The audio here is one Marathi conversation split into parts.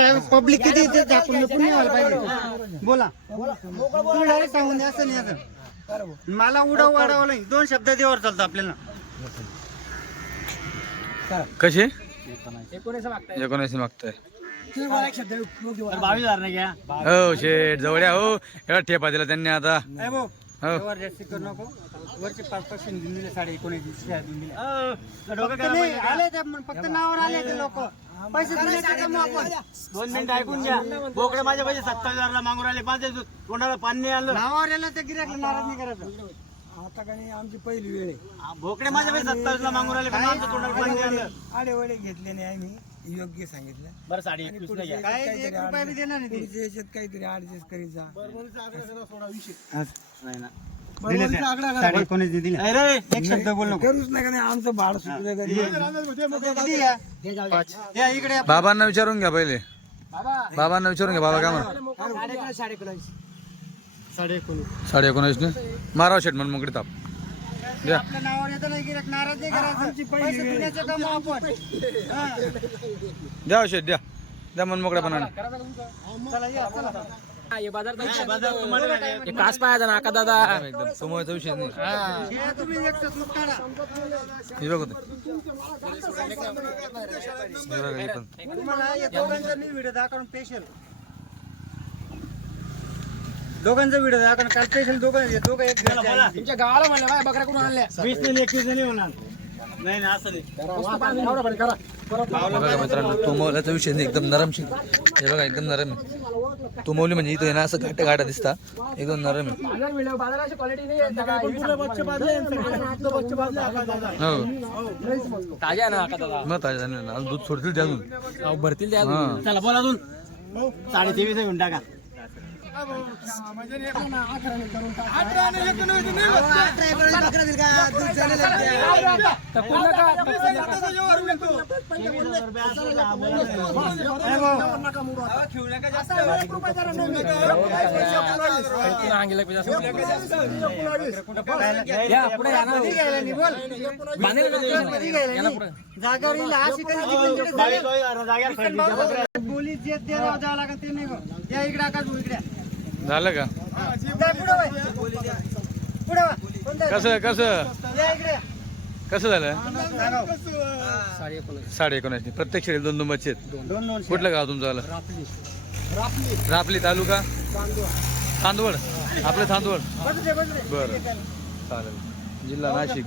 तुम्हाला पब्लिक किती येते ते आपण लपून नाही व्हायला पाहिजे. बोला तुम्ही डायरेक्ट सांगून द्या असं नाही असं. मला उडाव वाढावं नाही. 2 शब्द देवर चालतं आपल्याला. कसे 19 मागताय 22,000 नाही घ्या. हो शेठ जवळ्या हो एवढा ठेपा दिला त्यांनी आता. हो जास्ती करू नको. वरचे 5% घेऊन दिले 19,500 देऊन दिले. आले ते फक्त नावावर आले ते लोक. पैसे दिले का मग आपण 2 मिनिटं ऐकून घ्या. बोकडे माझ्या पैसे 27,000 मागून राहिले. 5 तोंडाला पाणी नाही आलं. नावावर आलं तर गिऱ्हाईक नाराज नाही करायचं. आता काही आमची पहिली वेळ आहे. बोकडे माझ्या पैसे 27,000 मागून राहिले. पण आमच्या तोंडाला पाणी नाही आलं. आडेवडे घेतले नाही आम्ही योग्य सांगितलं. बरं 21,500 नाही घ्या. काय 1 रुपया बी देणार नाही ते. पुढच्या याच्यात काहीतरी ऍडजस्ट करीत जा. दिले ते. 19,500 दिले. अरे एक शब्द बोल नको. करूच नका नाही आमचं भाडं सुटलं कधी. किती या? या इकडे या. बाबांना विचारून घ्या पहिले. बाबांना विचारून घ्या. बाबा काय म्हणा 19.5 ने माराव शेट म्हणून मोकळी ताप द्या. आपल्या नावावर येतं नाही गिऱ्हाईक नाराज नाही करायचं. पैसे देण्याचं काम आपण. हा. द्या शेट द्या द्या मन मोकळ्यापणाने. चला या चला. कास पाहायचा ना का दादा. एकदम समोरचा विषय नाही. हे तुम्ही एक सूट काढा. हे बघ होते. हे बघा हे पण. तुम्हाला या दोघांचा मी व्हिडिओ दाखवून स्पेशल. दोघांचा व्हिडिओ दाखवून काल स्पेशल दोघं एक तुमच्या गावाला म्हणलं बाय बकऱ्या कुठून आणल्या. 20 ने 21 नाही होणार. नाही असं नाही. बघा मित्रांनो तुमवल्याचा विषय नाही. एकदम नरम शिक. हे बघा एकदम नरम आहे. तुमवली म्हणजे इथं ना असं घाटे घाटा दिसता. एकदम नरम आहे. हो ताज्या ना का दादा. मग ताजा झाले ना दूध सोडतील ते अजून भरतील त्या. हा. चला बोला अजून 23.5 घेऊन टाका. जागेवर येईल अशी बोली जे द्यावं लागेल ते नाही. या इकडे आकाश भाऊ इकडे. झालं का कसं कसं या इकडे. कसं झालं. सांगा. 19.5 प्रत्येक शेळी 2 बच्चे आहेत. 2 कुठलं गाव तुमचं आलं. रापली तालुका चांदवड. आपलं चांदवड बरं चालेल. जिल्हा नाशिक.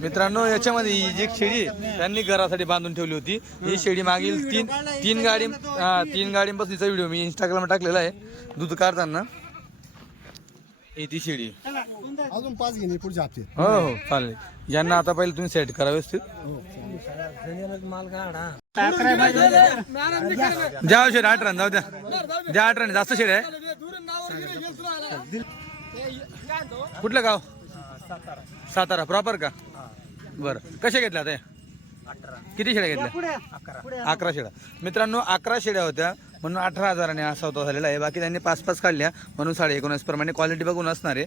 मित्रांनो याच्यामध्ये ही जी शेळी त्यांनी घरासाठी बांधून ठेवली होती. ही शेळी मागील तीन गाडीपासूनचा व्हिडिओ मी इंस्टाग्रामला टाकलेला आहे. दूध काढताना ही ती शेळी. अजून 5 घेणे पुढच्या हप्ते. हो हो चालेल. यांना आता पहिले तुम्ही सेट करा व्यवस्थित. द्या शेड 8 रन जाऊ द्या. द्या 8 रन जास्त शेड आहे. कुठलं गाव. सातारा प्रॉपर का. बरं कशा घेतल्या आता. किती शेळ्या घेतल्या. 11 शेळ्या. मित्रांनो 11 शेळ्या होत्या म्हणून 18,000 हा सौदा झालेला आहे. बाकी त्यांनी 5 काढल्या म्हणून 19.5 प्रमाणे क्वालिटी बघून असणार आहे.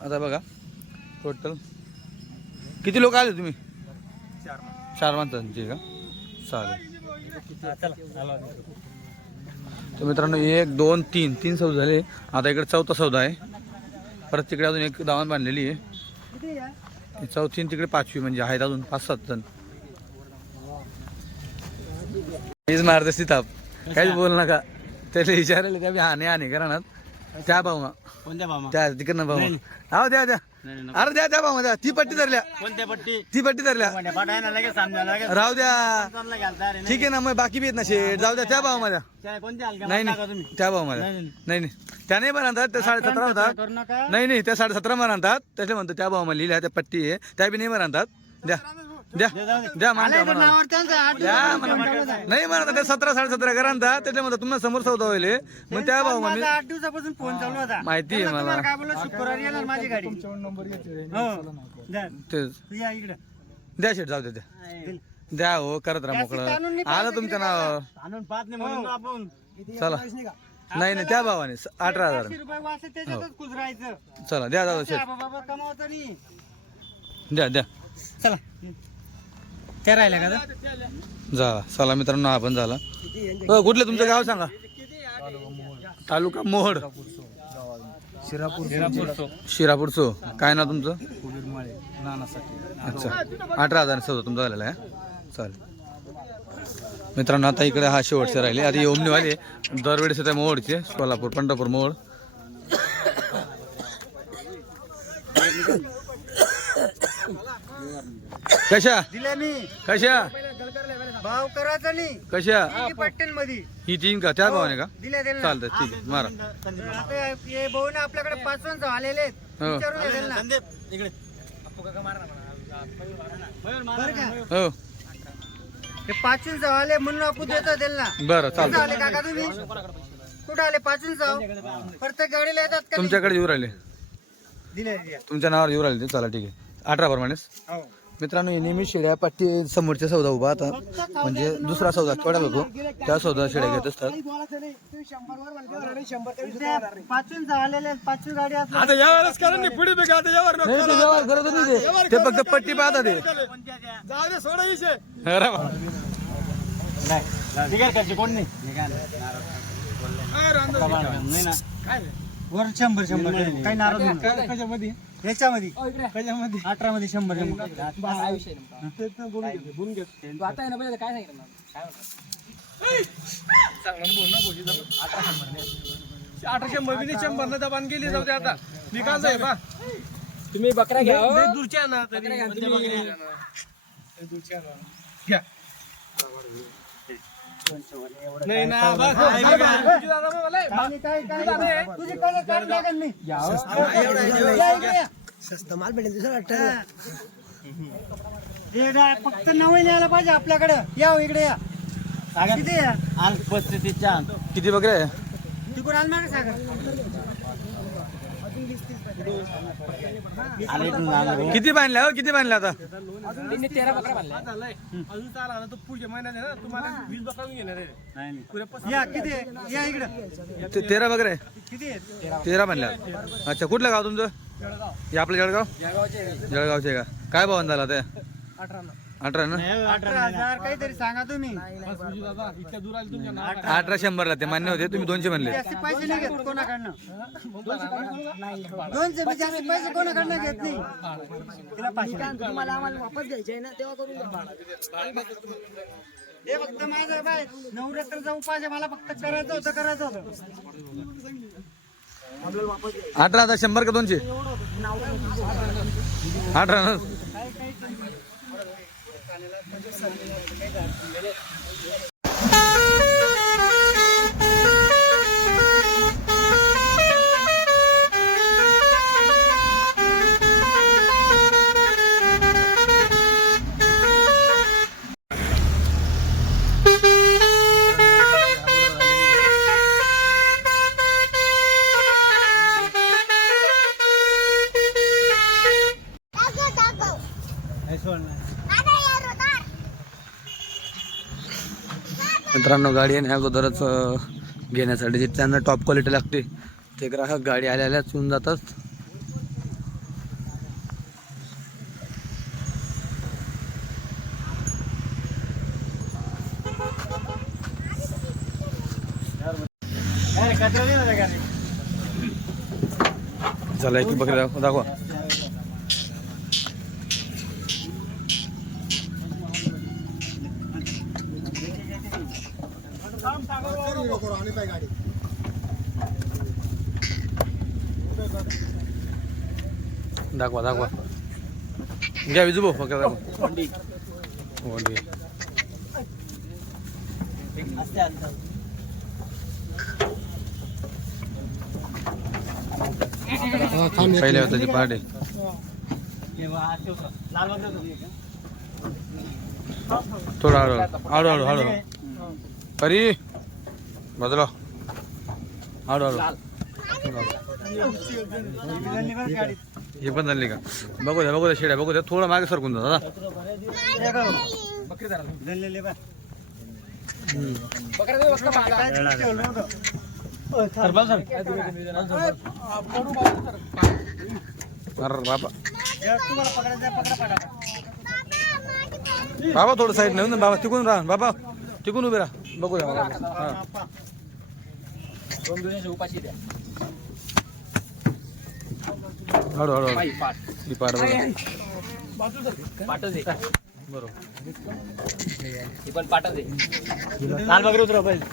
आता बघा टोटल किती लोक आले तुम्ही. 4 माणसांची का. चालेल. तर मित्रांनो 1 2 3 सौदा झाले. आता इकडे 4था सौदा आहे. परत तिकडे अजून एक दावण बांधलेली आहे. चौथी तिकडे 5वी म्हणजे आहेत अजून 5-7 जण. मीच मारते सीताप काहीच बोल नका. त्याला विचारायला त्या हाने करा ना त्या भाऊ कोणत्या भामा. त्या तिकडनं भाऊ हो द्या अरे द्या भाऊ द्या. ती पट्टी धरल्या. कोणत्या पट्टी. ती पट्टी धरल्या. पाठायला लगेच समजायला लगेच. राहू द्या. समजायला घालता रे. ठीक आहे ना मग बाकी बी आहेत ना शेठ. जाऊ द्या त्या भाऊ माझ्या. कोणत्या हलक्या नाही टाका नाही तुम्ही. त्या भाऊ माझ्या. नाही त्या नाही म्हणतात. त्या 17.5 होतात. करू नका. नाही त्या 17.5 म्हणतात. त्याचे म्हणतो त्या भाऊ मला लिहिल्या त्या पट्टी आहे त्या बी नाही म्हणतात. द्या म्हणता म्हणा. नावावर त्यांचं 8 द्या म्हणा. नाही म्हणतात त्या 17-17.5 करा म्हणतात. त्याच्या म्हणतात तुम्हाला समोर सौदा होईल. मग त्या भाऊ मी 8 दिवसापासून फोन चालू होता. माहिती आहे मला. तुम्हाला काय बोललो शुक्रवारी येणार माझी गाडी. हो द्या. तेच या इकडे. द्या शेट जाऊ द्या द्या हो करत राहा मोकळं. आलं तुमच्या नावावर. आणून 5 नाही म्हणून आपण. चला नाही त्या भावाने 18,000 500 रुपये वाचले त्याच्यातच कुजरायचं. चला द्या दादा शेट बाबा कमावतो नाही. द्या चला त्या राहिल्या का झाला. चला मित्रांनो हा पण झाला. कुठलं तुमचं गाव सांगा. तालुका मोहोड, शिरापूरचो. काय ना तुमचं. अच्छा 18,014 तुमचा झालेला आहे. चालेल मित्रांनो, आता इकडे हा शेवटचे राहिले. आधी ओमनीवाले दरवेळेस येते मोहोडचे, सोलापूर पंढरपूर मोहोड. कशा दिल्या मी कशा भाव करायचा नाही कशा पट्ट्यां मध्ये ही तीन का त्या भावाने का. दिल्या त्यांना. चालतं ठीक आहे मारा. आता हे भाऊ ना आपल्याकडे 5 आलेले आहेत. हो. विचारून घ्या त्यांना. संदीप इकडे बरं का? हो हे 5 आले म्हणून आपण देतो त्यांना. बरं कुठं चालतं. आले काका तुम्ही कुठं आले 5 प्रत्येक गाडीला येतात का. तुमच्याकडे येऊ राहिले, दिले तुमच्या नावावर येऊ राहिले ते. चला ठीक आहे. 18 प्रमाणेच हो. मित्रांनो, नेहमी शेळ्या पाठी समोरच्या सौदा उभा आता म्हणजे दुसरा सौदा केवढ्यात होतो त्या सौदा शेळ्या घेत असतात. 5 आलेले आहेत. 5 गाडी असल्या. नाही, ते व्यवहार करत नाही ते फक्त पट्टी पाहता ते. अरे वा. निघाल कोण नाही ना. वर 100 काही नाराज नाही. याच्यामध्ये 18 मध्ये 100 तुम्ही बकरा घ्या हो. दूरच्या ना बकरा घ्या तुम्ही. नाही ना तुझी पहिले काढून टाकेल मी. स्वस्त माल भेटेल दुसरं वाटतं. हे काय फक्त नवीन यायला पाहिजे आपल्याकडे. या हो इकडे या. किती या? आल 35 किती बकऱ्या आहे. तिकडून आल मागे सागर. आले इथून जाणार. किती बांधल्या हो किती बांधल्या आता. त्यांनी 13 बकरा बांधल्या. अजून चाला ना तो पुढच्या महिन्यात आहे ना तुम्हाला 20 बकरा घेणार आहे. नाही नाही. या किती आहे? या इकडे 13 बकऱ्या आहे. किती आहेत? 13 बांधल्या. अच्छा कुठलं गाव तुमचं. हे आपलं जळगाव. जळगावचे का. काय भाव झाला ते. 18 ना. 18,000 काहीतरी सांगा तुम्ही. इतक्या दूर आले तुमच्या नाव 1800 ला ते मान्य होते. तुम्ही 200 म्हणले. जास्ती पैसे नाही घेत कोणाकडनं. 200 बी जास्ती पैसे कोणाकडनं घेत नाही. तिला 500. तुम्हाला आम्हाला वापस घ्यायचे आहे ना तेव्हा करून द्या. हे फक्त माझं बाय नवरात्र जाऊ पाहिजे. मला फक्त करायचं होतं 18,100 का 200. 18 ना. मित्रांनो, गाडी आणि अगोदरच घेण्यासाठी जे त्यांना टॉप क्वालिटी लागते ते ग्राहक गाडी आल्याच येऊन जातात. चला एक बकरी दाखवा. दाखवा दाखवा. घ्या विजू भाऊ फक्त दाखवा. पहिले होते ते पहाटे. थोडा हळू हळू हळू हळू अरे बदला हळू हळू. हे पण झाली का. बघू द्या शेड्या बघू द्या. थोडं मागे सरकून जा दादा. अरे बाबा तुम्हाला पकडायचं पकडा. बाबा थोडं साईड नेऊन बाबा तिकून राहा बाबा तिकून उभे राहा बघूया हा दोन दिवसाची उपाशी द्या हळू हळू पाय, पाट ही पाड बघा. पाटच आहे बरोबर ही पण पाटच आहे लाल बकरी उतरा पहिले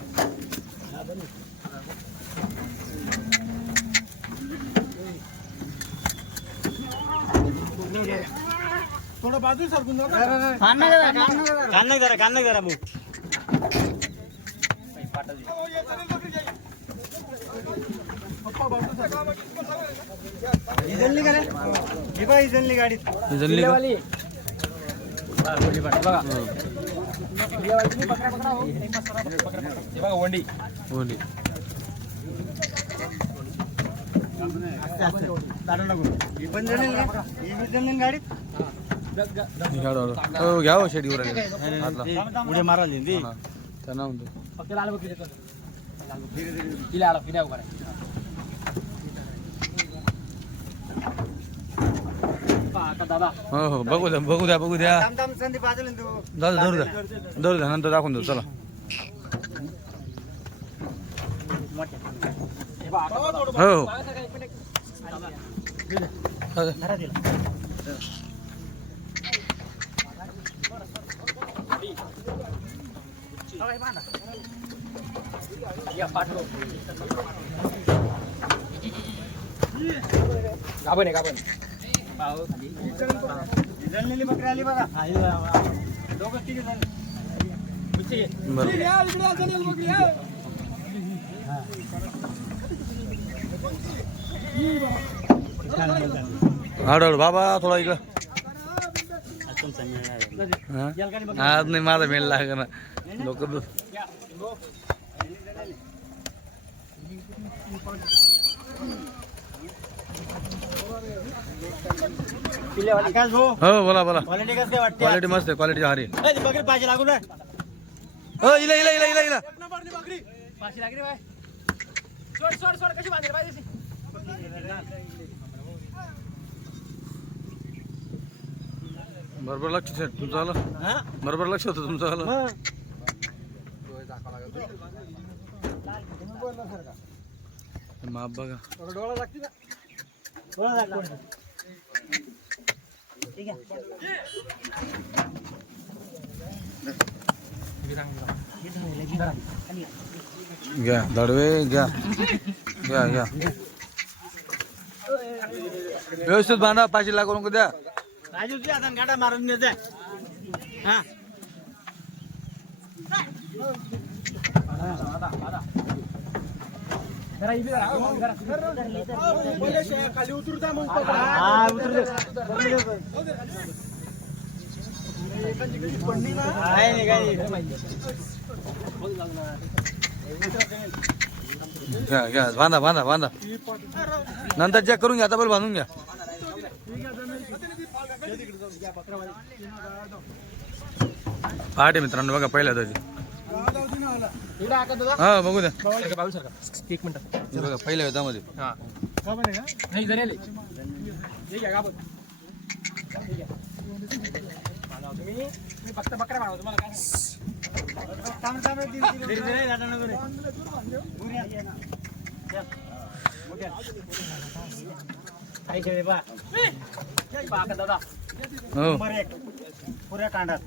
थोडं बाजू सरकून जाऊ का? कान नाही जरा भाऊ पाटच आहे इजनली का रे ही बघ इजनली गाडीत ही जणली का? वाली बघा वाली तुम्ही बकरा पकडा हो. हे बघा वंडी बोली ही पण जणली का ही बी जणली गाडीत हळू हळू हो घ्या हो शेडीवर हातला उड्या मारायला ती हा, त्यांना म्हणतो फक्त लाल बकरी देतो तिला आला फिरा उभा आता दादा हो हो बघू द्या बघू द्या बघू द्या थांब संदीप बाजूला तू जाऊ धरू द्या धरू द्या नंतर दाखवून देऊ चला हे बघा हो हो या पाठलो गाबन आहे गाबन पाव खाली जणलेली बकरी आली बघा दोघं तिघे झाले बरोबर हळूहळू बाबा थोडा इकडं हा? आज नाही माझा मेल लाग ना लोक आकाश भाऊ हो बोला बोला क्वालिटी कसं काय वाटते क्वालिटी मस्त आहे क्वालिटी भारी ए, ती बकरी पाहिजे लागू ना हो इला इला इला इला इला पाशी लागली बाय सोड सोड सोड कशी बांधली पाहिजे बरोबर लक्ष आहे तुमचं आलं हा बरोबर लक्ष होतं तुमचं आलं माप बघा डोळा लागते ना थोडा लागला. घ्या दडवे घ्या घ्या घ्या व्यवस्थित बांधा पाचशे लाख करून द्या राजू तुझ्या हाताने गाडा मारून देते हा जरा इथे जरा खाली उतरता मग हा उतर दे. आहे नाही काही घ्या घ्या बांधा बांधा बांधा नंतर चेक करून घ्या आता पण बांधून घ्या पहाटे मित्रांनो बघा पहिल्या त्याची इकडे आका दादा हा बघू द्या बाजू सरका एक मिनिट हे बघा पहिल्या वेतामध्ये हा नाही जरेल ठीक आहे गाबन ठीक आहे तुम्ही फक्त बकरा मारवा तुम्हाला काय धीरे धीरे जाता नको रे. काय खेळ बा आका दादा हो नंबर 1 पुऱ्या कांडात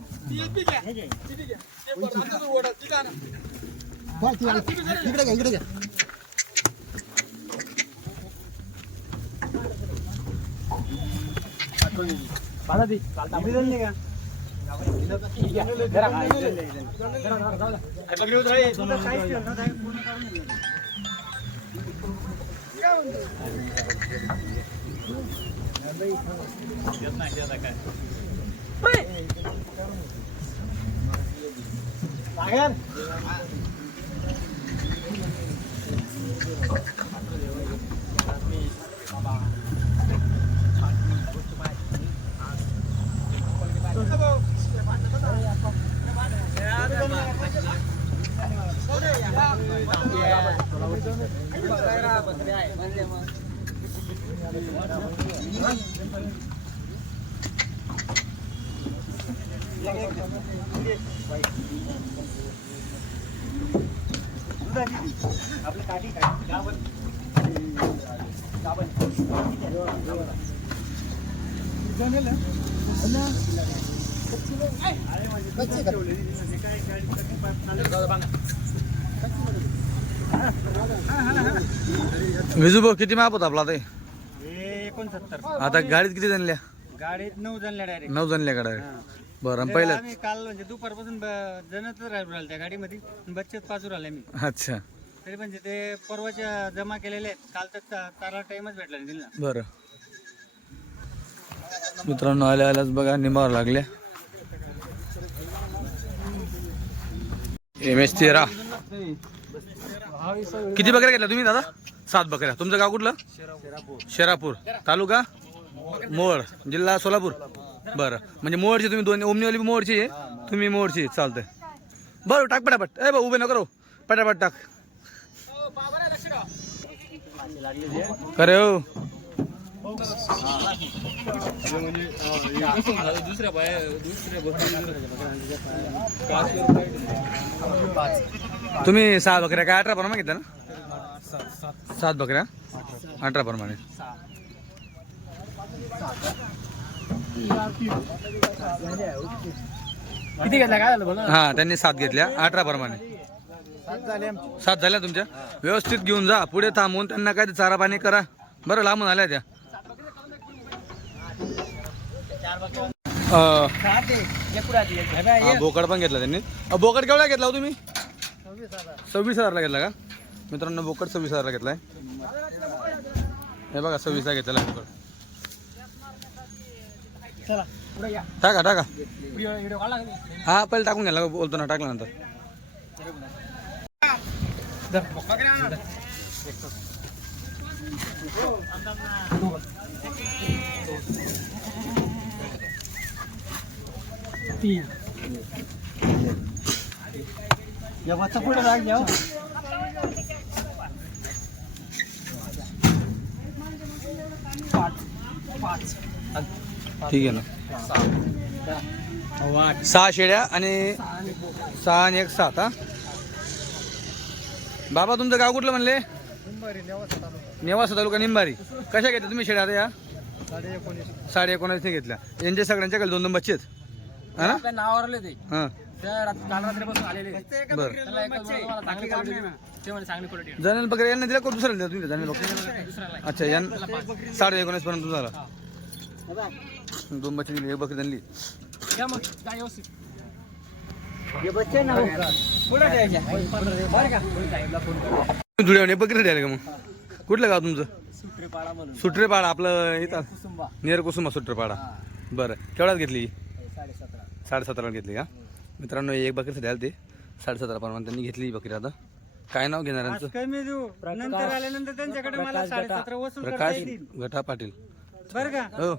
बाधा दी चालता जणली का ठीक आहे जरा जरा जाऊ द्या बकरी उतराई काहीच केलं नव्हतं, पूर्ण काढून दिलं. सागर आपलं काठी काय विजू भाऊ किती माप होता आपला ते 69. आता गाडीत किती जणल्या? गाडीत 9 जणल्या डायरेक्ट. 9 जणल्या गाड्या. बरं आणि पहिलं आम्ही काल म्हणजे दुपारपासून जणच राहिलो त्या गाडीमध्ये बच्चेच पाचूर आले मी. अच्छा तरी म्हणजे ते परवाच्या जमा केलेले आहेत. काल तर तारा टाइमच भेटला नाही दिला. बरं मित्रांनो आल्या आल्याच बघा निंबावर लागल्या. MS13 किती बकऱ्या घेतल्या तुम्ही दादा? 7 बकऱ्या. तुमचं गाव कुठलं? शेरापूर तालुका मोहोळ जिल्हा सोलापूर. बरं म्हणजे मोहोळची तुम्ही दोन ओमनीवाली मोहोळची आहे तुम्ही मोहोळची चालतंय. बरं टाक पटापट. ए भाऊ उभे नको करू पटापट टाक. खरे हो तुम्ही 6 बकऱ्या काय 18 प्रमाणे घेतल्या ना? 7 बकऱ्या 18 प्रमाणे. किती घेतला काय झालं बोला? हा त्यांनी 7 घेतल्या 18 प्रमाणे. 7 झाल्या तुमच्या. व्यवस्थित घेऊन जा पुढे थांबून त्यांना काय ते चारा पाणी करा. बरं लांबून आल्या त्या. बोकड पण घेतला त्यांनी. बोकड केवढा घेतला हो तुम्ही? 26,000ला घेतला का मित्रांनो? बोकड 26,000ला घेतलाय. हे बघा 26ला घेतलेला आहे बोकड. टाका टाका. हा पहिले टाकून घ्यायला बोलतो ना टाकल्यानंतर. या वाचा पुढे राग जाऊ. ठीक आहे ना. 6 शेळ्या आणि 6 आणि 1 7. हा बाबा तुमचं गाव कुठलं म्हणले? नेवासा तालुका निंबारी. कशा घेतल्या तुम्ही शेळ्या आता या? 19.5 घेतल्या. यांचे सगळ्यांच्या खाली 2-2 बच्चे आहेत हा ना? आपल्या नावावर आले ते हां काल रात्रीपासून आलेले. बरं त्याला एकच बोललो मला चांगली क्वालिटी ते म्हणे चांगली क्वालिटी. जाणेल बकरी यांना दिला कोण दुसऱ्याला दिला तुम्ही? जाणेल बकरी दुसऱ्याला अच्छा यां 19.5 पर्यंत झाला. 2 बच्चे दिली 1 बकरी आणली. घ्या मग काय व्यवस्थित. हे बच्चे ना पुढे द्यायच्या बरं का. जुड्याने बकरी द्यायला का मग? कुठलं गाव तुमचं? सुट्रेपाडा म्हणून सुट्रेपाडा आपलं इथं कुसुंबा नेर कुसुंबा सुट्रेपाडा. बरं केवढ्यात घेतली? 17.5. 17.5 घेतली का मित्रांनो? 1 बकरी द्याल ते 17.5 प्रमाणे त्यांनी घेतली ही बकरी. आता काय नाव घेणार यांचं? कमी देऊ नंतर आल्यानंतर त्यांच्याकडे मला 17.5 वसूल करता प्रकाश येतील गठा पाटील. बरं का. हो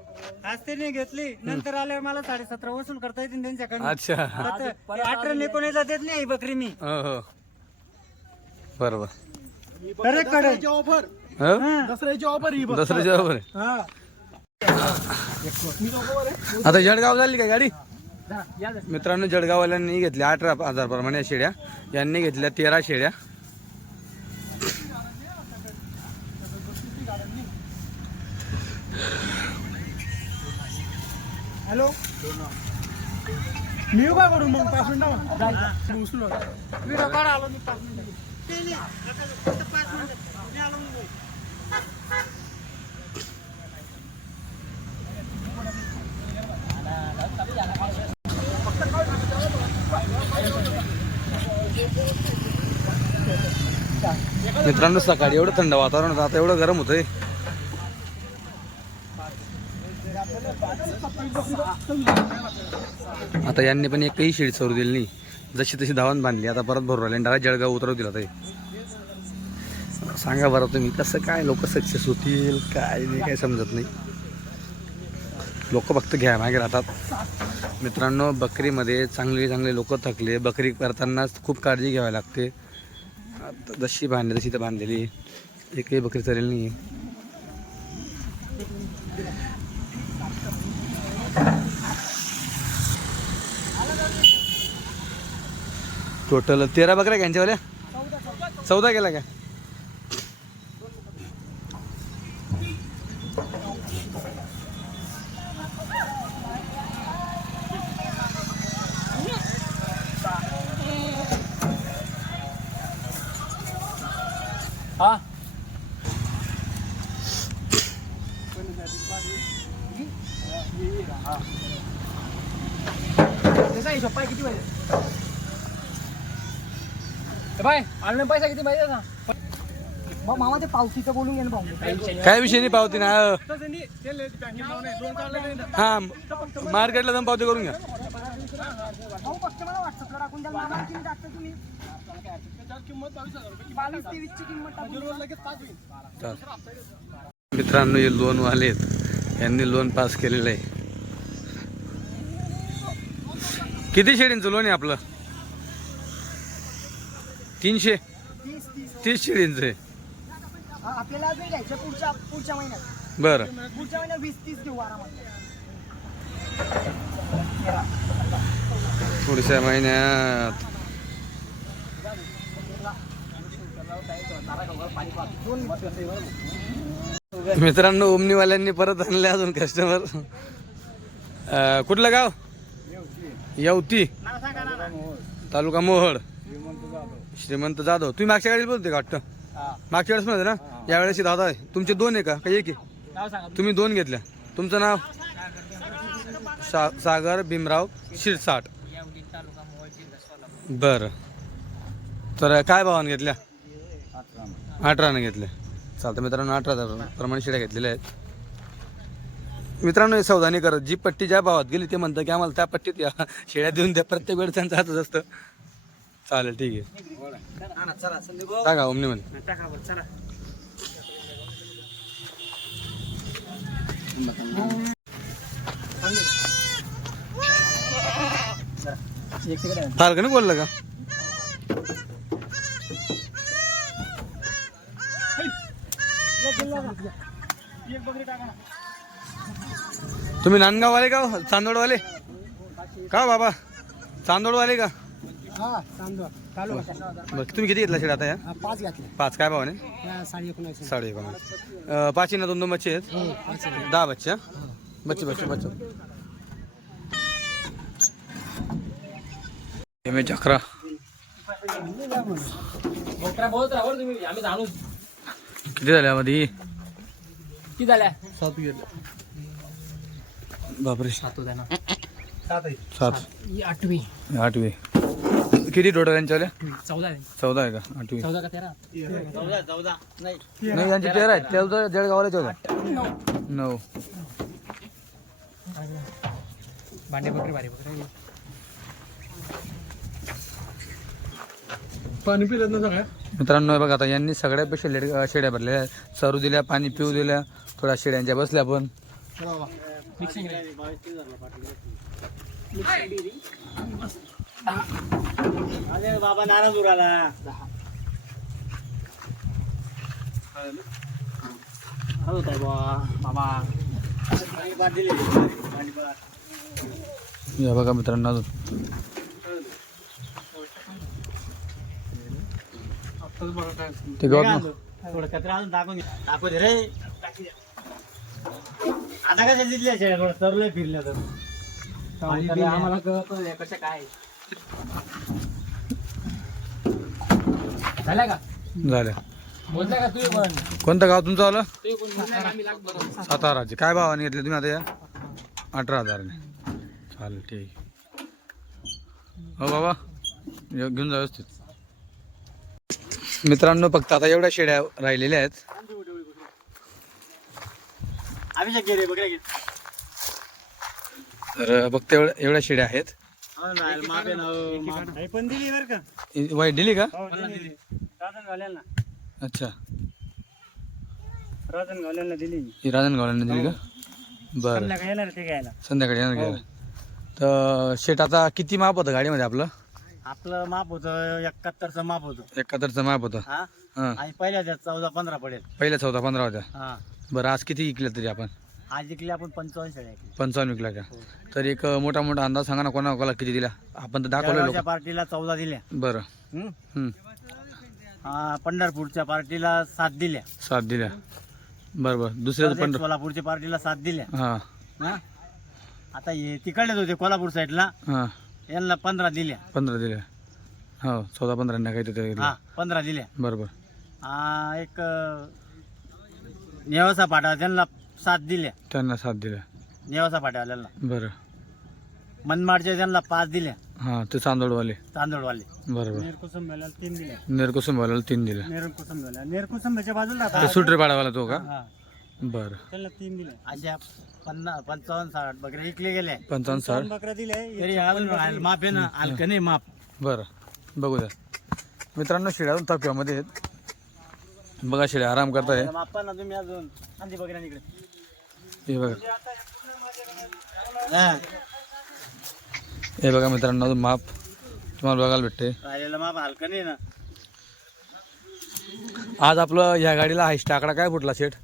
आज त्यांनी घेतली नंतर आल्यावर मला 17.5 वसूल करता येतील त्यांच्याकडे. अच्छा 18-19 देत नाही ही बकरी मी. हो हो बरोबर. कडे ऑफर हो दसऱ्याची ऑफर ही बघ. दसऱ्याची बरोबर आहे. हा. आता जळगाव झाली का गाडी? या मित्रांनो जळगाववाल्यांनी घेतल्या 18,000 प्रमाणे शेळ्या. यांनी घेतल्या 13 शेळ्या. हॅलो मी येऊ का करून मग 5 मिनिटं उचलू. व्हिडिओ काढ आलो मी 5 मिनिटं. केली. फक्त 5 मिनिटं. मी आलो मग. मित्रांनो सकाळी एवढं थंड वातावरण होतं आता एवढं गरम होतंय. आता यांनी पण एकही शेळी चोरू दिली नाही. जशी तशी धावून बांधली. आता परत भरू राहिले डायरेक्ट जळगाव उतरव दिला. ते सांगा बरं तुम्ही कसं काय लोक सक्सेस होतील काय नाही काय समजत नाही. लोक फक्त घ्या मागे राहतात. मित्रांनो बकरीमध्ये चांगले चांगले लोक थकले. बकरी करताना खूप काळजी घ्यावी लागते. आता जशी बांधली तशी तर बांधलेली एकही बकरी चालेल नाही. टोटल 13 बकऱ्या का यांच्यावाल्या? 14 केला का? हा त्याचा हिशोब पाय किती पाहिजे बाय आणून पैसा किती पाहिजे ना मग मामा ते पावतीचं बोलून घे ना भाऊ काय विषय नाही पावती ना. तसं नाही, ते लय बँकेत जाऊन आहे, 2 काढले नाही ना. हा मार्केटला जाऊन पावती करून घ्या. भाऊ फक्त मला व्हॉट्सअपला टाकून द्या मामा किती टाकता तुम्ही त्याच्यावर किंमत 22,000 रुपये. 22-23 ची किंमत टाकून मजुरीवर लगेच 5 होईल. मित्रांनो हे लोन वाले आहेत, यांनी लोन पास केलेलं आहे. किती शेळींचं लोन आहे आपलं? 330 शेळींचं आहे. आपल्याला अजून घ्यायचं पुढच्या महिन्यात बरं पुढच्या महिन्यात 20-30 घेऊ आरामात पुढच्या महिन्यात. मित्रांनो ओमनीवाल्यांनी परत आणले अजून कस्टमर. कुठलं गाव? येवती, तालुका मोहोळ. श्रीमंत जाधव. तुम्ही मागच्या वेळेस बोलते का वाटतं? मागच्या वेळेस म्हणते ना, यावेळेस दादा आहे. तुमचे 2 आहे का? काही एक आहे? तुम्ही 2 घेतल्या. तुमचं नाव? सागर भीमराव शिरसाट. बरं, तर काय भावाने घेतल्या? 18 घेतल्या. चालतं मित्रांनो, 18,000 प्रमाणे शेळ्या घेतलेल्या आहेत. मित्रांनो हे सौदा नाही करत. जी पट्टी ज्या भावात गेली ते म्हणतं की आम्हाला त्या पट्टीत या शेळ्या देऊन द्या. प्रत्येक वेळेस त्यांचं हातच असतं. चालेल ठीक आहे, टाका ओमनीमध्ये. चाल का नाही बोललं का? तुम्ही नांदगाववाले का हो? चांदोडवाले का बाबा? चांदोडवाले का? बरं, तुम्ही किती घेतला शेड आता या? 5 घातले 5 काय भावाने? 19.5 19.5. 5 ना 2 बच्चे आहेत. 10 बच्चे. बच्चे चक्रा. आम्ही जाणू किती झाल्या मध्ये? किती झाल्या? 7 गेले. बापरे, 7 7. 8वी. किती टोटल यांच्यावाल्या? 14 आहे का? 8वी. 14 का 13? 14 नाही. नाही यांची 13 आहेत. 13 जळगावला 14. 9. भांडे बकरी भारी बकरी पाणी पिलं ना सगळ्या. मित्रांनो बघा आता यांनी सगळ्यापेक्षा लेट शेड्या भरलेल्या आहेत. सरू दिल्या, पाणी पिऊ दिल्या, थोड्या शेड्यांच्या बसल्या पण. मिक्सिंग अरे बाबा नाराज उराला. बाबा या बघा मित्रांनो अजून ते गवत थोडं कचरा अजून टाकू दे रे. आता कशा दिसल्या शेळ्या? थोडं तरलंय फिरल्या तर आम्हाला कळत कसं काय झाल्या का? झाल्या. बोलता का तुम्ही पण? कोणतं गाव तुमचं आलं? तुम्ही पण बोलताय का? आम्ही लाख बरोबर. साताराचे. काय भावाने घेतले तुम्ही आता या? 18,000. चालेल ठीक. हो बाबा, घेऊन जा व्यवस्थित. मित्रांनो फक्त आता एवढ्या शेड्या राहिलेल्या आहेत. अभिषेक घे रे, बकऱ्या घे. तर फक्त एवढ्या शेड्या आहेत. पण दिली बरं का? वाईट दिली का? राजन घालेल ना. अच्छा, राजन घालेल दिली. ही राजनगावला दिली का? बरं, येणार ते घ्यायला. संध्याकाळी येणार घ्यायला. तर शेट आता किती माप होतं गाडीमध्ये आपलं? आपलं माप होतं 71चं माप होतं. 71चं माप होतं. हा हां, आणि पहिल्या त्यात 14-15 पडेल. पहिल्या 14-15 होत्या. हा बरं, आज किती विकलं तरी आपण? आज जिंकले आपण 55 शेळ्या ऐकल्या. 55 विकला का? तर एक मोठा मोठा अंदाज सांगा ना कोणाला किती दिला? आपण तर दाखवलं जळगावच्या लोक. पार्टीला 14 दिल्या. बरं. हं? हं. पंढरपूरच्या पार्टीला 7 दिल्या. 7 दिल्या. बरं बरं. दुसऱ्याचं पण सोलापूरच्या पार्टीला 7 दिल्या. हां हा? आता हे तिकडलेच होते कोल्हापूर साईडला, हां. यांना 15 दिल्या. 15 दिल्या. हो 14-15 नाही काही ते. हा 15 दिल्या. बरोबर. एक नेवासा पाटा त्यांना 7 दिल्या. त्यांना 7 दिल्या. नेवासा पाट्यावाल्याला. बरं. मनमाडच्या त्यांना 5 दिल्या. हां ते चांदोडवाले. तांदूळवाले. बरोबर. नेरकुसुंबेला 3 दिले. नेरकुसुंबाला 3 दिल्या. नेरकुसुंबेच्या बाजूला ते सुटरेपाडावाला तो का? हा. बरं. त्याला 3 दिले. अशा 55-60 बकऱ्या विकले गेले. 55-60. बकरा दिले. तरी अजून माफ आहे ना, हलकं नाही माफ. बरं बघू द्या मित्रांनो. शेळ्या अजून थकव्यामध्ये आहेत. बघा शेळ्या आराम करताय. मापा ना तुम्ही अजून आणखी बकऱ्या इकडे. हे बघा. हा. हे बघा मित्रांनो अजून माप तुम्हाला बघायला भेटते. राहिलेलं माप हलकं नाही ना. आज आपलं ह्या गाडीला हायस्ट आकडा काय फुटला शेठ?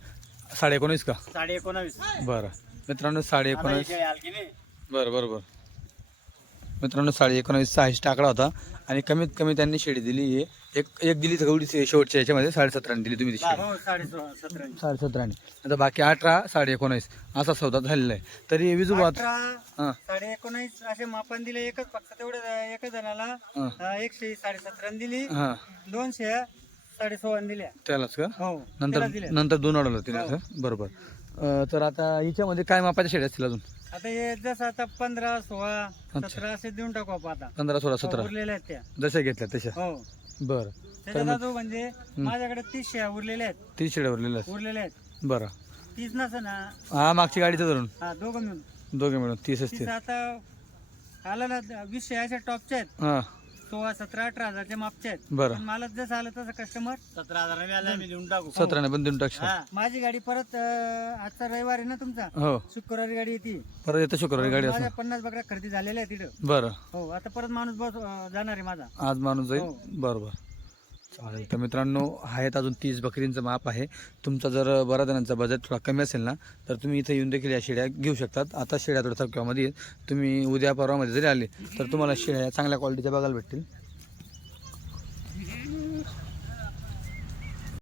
19.5 का? 19.5. बरं मित्रांनो 19.5. हलकी नाही. बरं बरोबर मित्रांनो 19.5चा हायस्ट आकडा होता. आणि कमीत कमी त्यांनी शेळी दिली आहे. एक दिली तेवढी शेवटच्या याच्यामध्ये 17.5 दिली तुम्ही ती शेळी. 17.5. 17.5. आता बाकी 18, 19.5 असा सौदा झालेला आहे. तरी विजू बात 18, हां 19.5 असे मापन दिले. एकच फक्त तेवढे एका जणाला हां 117 दिली. हां 200 16.5 दिल्या. त्यालाच का? हो नंतर त्याला दिल्या. नंतर 2 ऑर्डर होतील असं. बरोबर. तर आता हिच्यामध्ये काय मापाच्या शेळ्या असतील अजून? आता हे जसं आता 15, 16, 17 असे देऊन टाकू आपण आता. 15, 16, 17 उरलेल्या आहेत त्या. जशा घेतल्या तशा. हो बरं. त्याच्यात अजून म्हणजे माझ्याकडे 30 शेळ्या उरलेल्या आहेत. 30 शेळ्या उरलेल्या उरलेल्या आहेत. आहेत. बरं. 30 नसं ना. हा मागची गाडीचं धरून हा दोघं मिळून दोघे मिळून 30 30 असतील. आता आलं ना 20 शेळ्याच्या टॉपच्या आहेत. हां 16, 17, 18 हजारच्या मापच्या आहेत. बरं. पण मला जसं आलं तसं कस्टमर 17,000 आला मी देऊन टाकू. 17 पण देऊन टाकशा. हा. माझी गाडी परत आजचा रविवार आहे ना तुमचा, हो शुक्रवारी गाडी येते. परत येतं शुक्रवारी गाडी माझ्या असं. 50 बकऱ्या खरेदी झालेल्या आहे तिथं. बरं. हो आता परत माणूस जाणार आहे माझा. आज माणूस जाईल. हो. बरोबर चालेल. तर मित्रांनो आहेत अजून 30 बकरींचं माप आहे. तुमचा जर बऱ्याच जणांचा बजेट थोडा कमी असेल ना तर तुम्ही इथे येऊन देखील या शेळ्या घेऊ शकतात. आता शेळ्या थोड्या थकव्यामध्ये आहेत. तुम्ही उद्या परवामध्ये जरी आले तर तुम्हाला शेळ्या चांगल्या क्वालिटीच्या बघायला भेटतील.